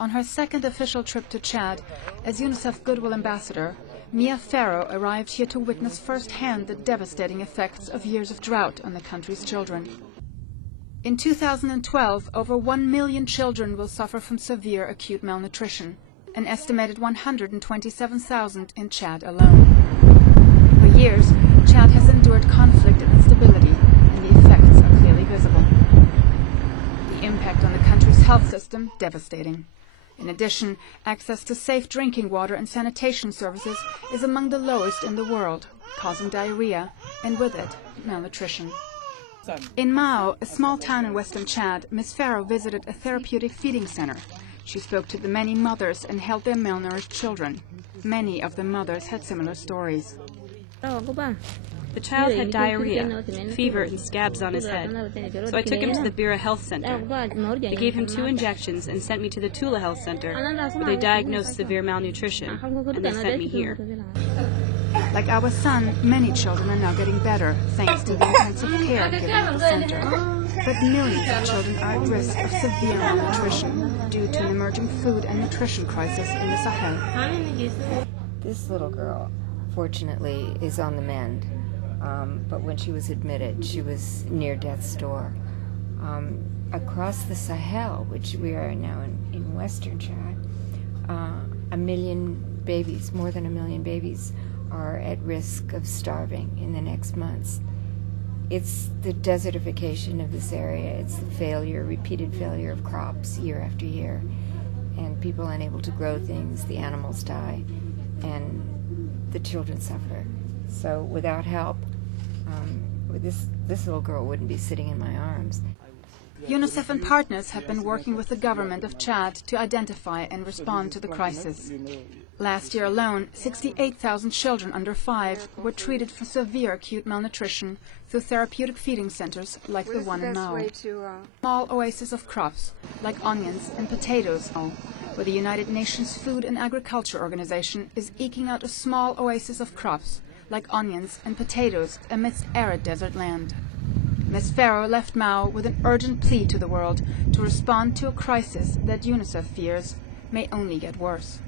On her second official trip to Chad as UNICEF Goodwill Ambassador, Mia Farrow arrived here to witness firsthand the devastating effects of years of drought on the country's children. In 2012, over 1 million children will suffer from severe acute malnutrition, an estimated 127,000 in Chad alone. For years, Chad has endured conflict and instability, and the effects are clearly visible. The impact on the country's health system, devastating. In addition, access to safe drinking water and sanitation services is among the lowest in the world, causing diarrhea and with it, malnutrition. In Mao, a small town in western Chad, Ms. Farrow visited a therapeutic feeding center. She spoke to the many mothers and held their malnourished children. Many of the mothers had similar stories. The child had diarrhea, fever, and scabs on his head, so I took him to the Bira Health Center. They gave him 2 injections and sent me to the Tula Health Center, where they diagnosed severe malnutrition, and they sent me here. Like our son, many children are now getting better, thanks to the intensive care given at the center. But millions of children are at risk of severe malnutrition due to an emerging food and nutrition crisis in the Sahel. This little girl, fortunately, is on the mend. But when she was admitted, she was near death's door. Across the Sahel, which we are now in western Chad, 1 million babies, more than 1 million babies, are at risk of starving in the next months. It's the desertification of this area. It's the repeated failure of crops year after year, and people unable to grow things, the animals die, and the children suffer. So without help, this little girl wouldn't be sitting in my arms. UNICEF and partners have been working with the government of Chad to identify and respond to the crisis. Last year alone, 68,000 children under 5 were treated for severe acute malnutrition through therapeutic feeding centers like the one in Mao. Small oases of crops, like onions and potatoes, where the United Nations Food and Agriculture Organization is eking out a small oasis of crops, like onions and potatoes, amidst arid desert land. Ms. Farrow left Mao with an urgent plea to the world to respond to a crisis that UNICEF fears may only get worse.